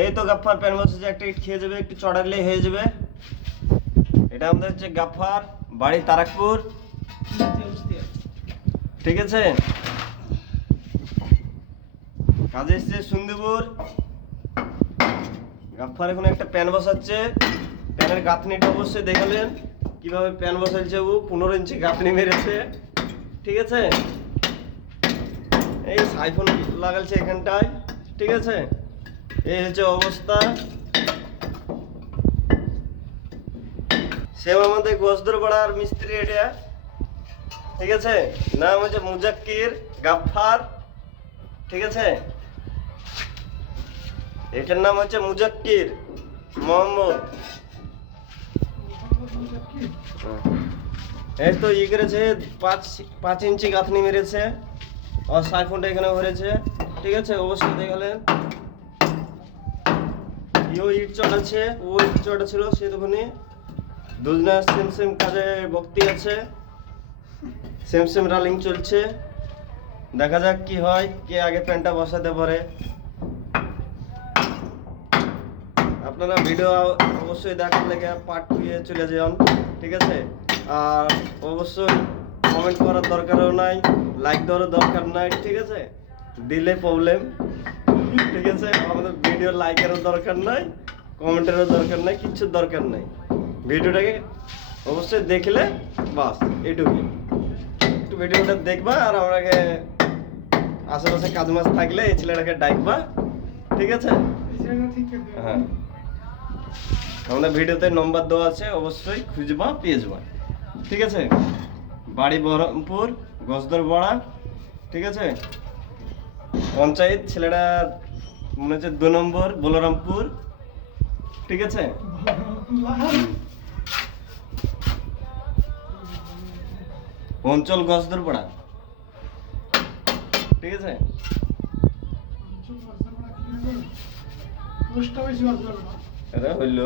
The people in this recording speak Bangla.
এই তো গাফফার প্যান বসেছে, একটা ইট খেয়ে যাবে, একটু চড়ালেই হয়ে যাবে। এটা আমাদের হচ্ছে গাফফার, বাড়ি তারাকপুর, ঠিক আছে। কাজে এসছে সুন্দরপুর। গাফফার এখন একটা প্যান বসাচ্ছে। প্যানের গাঁথনিটা অবশ্যই দেখালেন কিভাবে প্যান বসাইছে, ও 15 ইঞ্চি গাঁথনি মেরেছে, ঠিক আছে। এই সাইফোন লাগালছে এখানটায়, ঠিক আছে। এই হচ্ছে অবস্থা। সেও আমাদের গোসদর পাড়ার মিস্ত্রি এটা, ঠিক আছে। নাম হচ্ছে মুজাক্কির গাফফার, ঠিক আছে। এটার নাম হচ্ছে মুজাক্কির মোহাম্মদ। এই তো ই করেছে, 5 ইঞ্চি গাঁথনি মেরেছে, আর সাইফোনটা এখানে ভরেছে, ঠিক আছে। অবশ্যই দেখালেন ইও ইট চড়াচ্ছে, ও ইট চড়া ছিল, সে তখনই দুজনা সেম সেম কাজে ভক্তি আছে, সেম সেম রালিং চলছে। দেখা যাক কি হয়, কে আগে প্যানটা বসাতে পারে। আপনারা ভিডিও অবশ্যই দেখার লেগে পার্ট 2 এ চলে যান, ঠিক আছে। আর অবশ্যই কমেন্ট করার দরকারও নাই, লাইক দেওয়ার দরকার নাই, ঠিক আছে। দিলে প্রবলেম, ঠিক আছে। আমাদের ভিডিও লাইকেরও দরকার নাই, কমেন্টেরও দরকার নাই, কিচ্ছুর দরকার নাই। ভিডিওটাকে অবশ্যই দেখলে বাস, এইটুকুই। একটু ভিডিওটা দেখবা আর আমাকে আশেপাশে কাজ মাছ থাকলে এই ছেলেটাকে ডাকবা, ঠিক আছে। হ্যাঁ, আমাদের ভিডিওতে নম্বর দেওয়া আছে, অবশ্যই খুঁজবা, পেয়ে যাবা, ঠিক আছে। বাড়ি বহরমপুর, গোসদর পাড়া, ঠিক আছে। পঞ্চায়েত, ছেলেটা মনে হচ্ছে 2 নম্বর বলরামপুর, ঠিক আছে। অঞ্চল গোসদর পাড়া, ঠিক আছে। এটা হইল